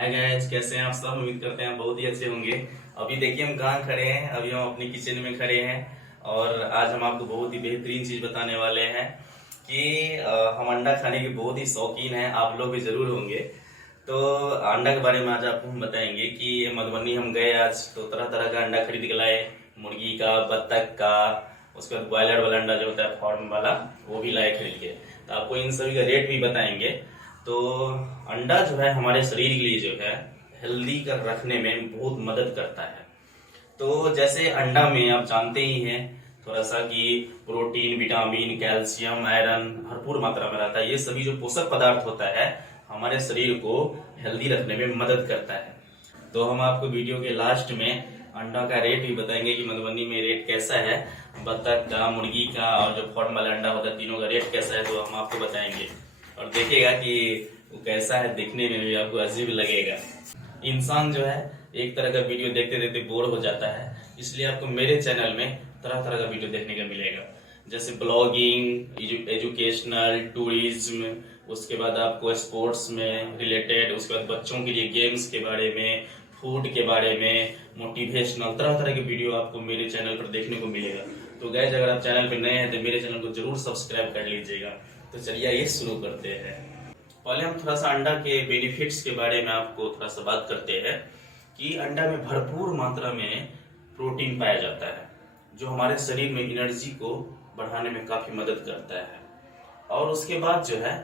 Hi guys, कैसे हैं आप सब। उम्मीद करते हैं बहुत ही अच्छे होंगे। अभी देखिए हम कहाँ खड़े हैं। अभी हम अपनी किचन में खड़े हैं और आज हम आपको बहुत ही बेहतरीन चीज बताने वाले हैं कि हम अंडा खाने के बहुत ही शौकीन हैं। आप लोग भी जरूर होंगे। तो अंडा के बारे में आज आपको हम बताएंगे कि मधुबनी हम गए आज, तो तरह तरह का अंडा खरीद के लाए। मुर्गी का, बत्तख का, उसके बाद बॉयलर वाला अंडा जो होता है फार्म वाला, वो भी लाए खरीद के। तो आपको इन सभी का रेट भी बताएंगे। तो अंडा जो है हमारे शरीर के लिए जो है हेल्दी कर रखने में बहुत मदद करता है। तो जैसे अंडा में आप जानते ही हैं थोड़ा सा कि प्रोटीन, विटामिन, कैल्शियम, आयरन भरपूर मात्रा में रहता है। ये सभी जो पोषक पदार्थ होता है हमारे शरीर को हेल्दी रखने में मदद करता है। तो हम आपको वीडियो के लास्ट में अंडा का रेट भी बताएंगे कि मधुबनी में रेट कैसा है, बत्तख का, मुर्गी का और जो फार्म वाला अंडा होता है, तीनों का रेट कैसा है, तो हम आपको बताएंगे। और देखिएगा कि वो कैसा है, दिखने में भी आपको अजीब लगेगा। इंसान जो है एक तरह का वीडियो देखते देखते बोर हो जाता है, इसलिए आपको मेरे चैनल में तरह तरह का वीडियो देखने को मिलेगा। जैसे ब्लॉगिंग, एजुकेशनल, टूरिज्म, उसके बाद आपको स्पोर्ट्स में रिलेटेड, उसके बाद बच्चों के लिए गेम्स के बारे में, फूड के बारे में, मोटिवेशनल, तरह तरह के वीडियो आपको मेरे चैनल पर देखने को मिलेगा। तो गाइस, अगर आप चैनल पर नए हैं तो मेरे चैनल को जरूर सब्सक्राइब कर लीजिएगा। तो चलिए ये शुरू करते हैं। पहले हम थोड़ा सा अंडा के बेनिफिट्स के बारे में आपको थोड़ा सा बात करते हैं कि अंडा में भरपूर मात्रा में प्रोटीन पाया जाता है, जो हमारे शरीर में एनर्जी को बढ़ाने में काफी मदद करता है। और उसके बाद जो है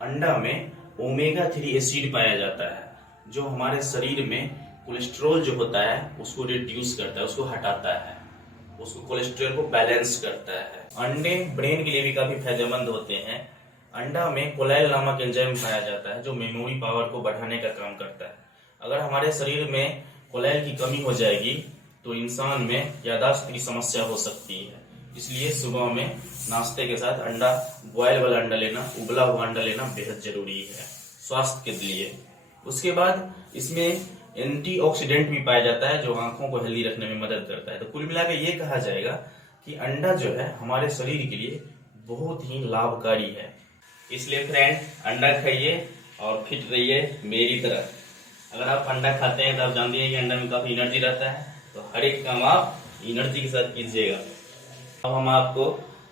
अंडा में ओमेगा 3 एसिड पाया जाता है, जो हमारे शरीर में कोलेस्ट्रॉल जो होता है उसको रिड्यूस करता है, उसको हटाता है, उसको कोलेस्ट्रॉल को बैलेंस करता है। अंडे ब्रेन के लिए भी काफी फायदेमंद होते हैं। अंडा में कोलाइल नामक एंजाइम पाया जाता है, जो मेमोरी पावर को बढ़ाने का काम करता है। अगर हमारे शरीर में कोलाइल की कमी हो जाएगी तो इंसान में याददाश्त की समस्या हो सकती है। इसलिए सुबह में नाश्ते के साथ अंडा, बॉयल वाला अंडा लेना, उबला हुआ अंडा लेना बेहद जरूरी है स्वास्थ्य के लिए। उसके बाद इसमें एंटीऑक्सीडेंट भी पाया जाता है, जो आंखों को हेल्दी रखने में मदद करता है। तो कुल मिलाकर ये कहा जाएगा कि अंडा जो है हमारे शरीर के लिए बहुत ही लाभकारी है। इसलिए फ्रेंड, अंडा खाइए और फिट रहिए मेरी तरह। अगर आप अंडा खाते हैं तो आप जानते हैं कि अंडा में काफी एनर्जी रहता है, तो हर एक काम आप एनर्जी के साथ कीजिएगा। अब हम आपको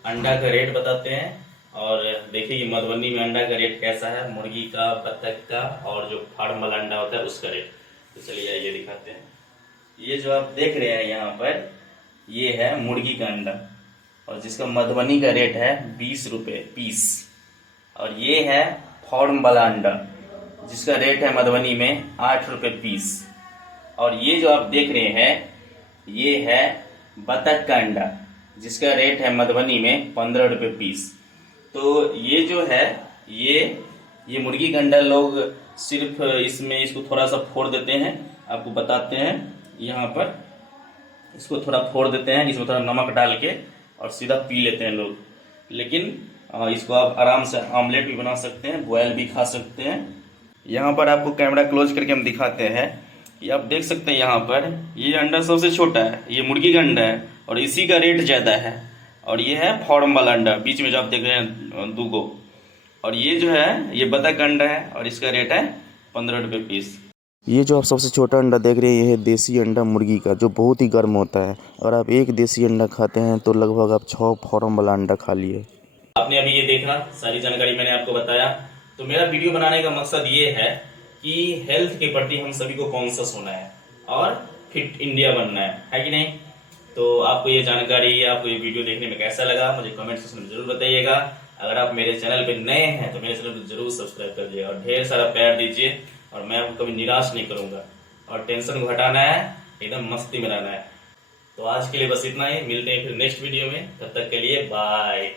अंडा का रेट बताते हैं और देखिए कि मधुबनी में अंडा का रेट कैसा है, मुर्गी का, बत्तख का और जो फार्म वाला अंडा होता है उसका रेट। तो चलिए आइए दिखाते हैं। ये जो आप देख रहे हैं यहाँ पर, ये है मुर्गी का अंडा और जिसका मधुबनी का रेट है 20 रुपए पीस। और ये है फार्म वाला अंडा जिसका रेट है मधुबनी में 8 रुपए पीस। और ये जो आप देख रहे हैं ये है बतख का अंडा जिसका रेट है मधुबनी में 15 रुपए पीस। तो ये जो है ये मुर्गी का अंडा लोग सिर्फ इसको थोड़ा सा फोड़ देते हैं। आपको बताते हैं, यहाँ पर इसको थोड़ा फोड़ देते हैं, इसमें थोड़ा नमक डाल के और सीधा पी लेते हैं लोग। लेकिन इसको आप आराम से ऑमलेट भी बना सकते हैं, बॉयल भी खा सकते हैं। यहाँ पर आपको कैमरा क्लोज करके हम दिखाते हैं। ये आप देख सकते हैं, यहाँ पर ये अंडा सबसे छोटा है, ये मुर्गी का अंडा है और इसी का रेट ज्यादा है। और ये है फार्म वाला अंडा, बीच में जो आप देख रहे हैं दूगो। और ये जो है ये बतख का अंडा है और इसका रेट है 15 रुपए पीस। ये जो आप सबसे छोटा अंडा देख रहे हैं ये है देसी अंडा मुर्गी का, जो बहुत ही गर्म होता है। और आप एक देसी अंडा खाते हैं तो लगभग आप 6 फार्म वाला अंडा खा लिए। आपने अभी ये देखा, सारी जानकारी मैंने आपको बताया। तो मेरा वीडियो बनाने का मकसद ये है कि हेल्थ के प्रति हम सभी को कॉन्शियस होना है और फिट इंडिया बनना है कि नहीं। तो आपको ये जानकारी, आपको ये वीडियो देखने में कैसा लगा मुझे कमेंट सेक्शन में जरूर बताइएगा। अगर आप मेरे चैनल पे नए हैं तो मेरे चैनल को जरूर सब्सक्राइब कर दीजिएगा और ढेर सारा प्यार दीजिए। और मैं आपको कभी निराश नहीं करूंगा और टेंशन को हटाना है, एकदम मस्ती में रहना है। तो आज के लिए बस इतना ही, मिलते हैं फिर नेक्स्ट वीडियो में। तब तक के लिए बाय।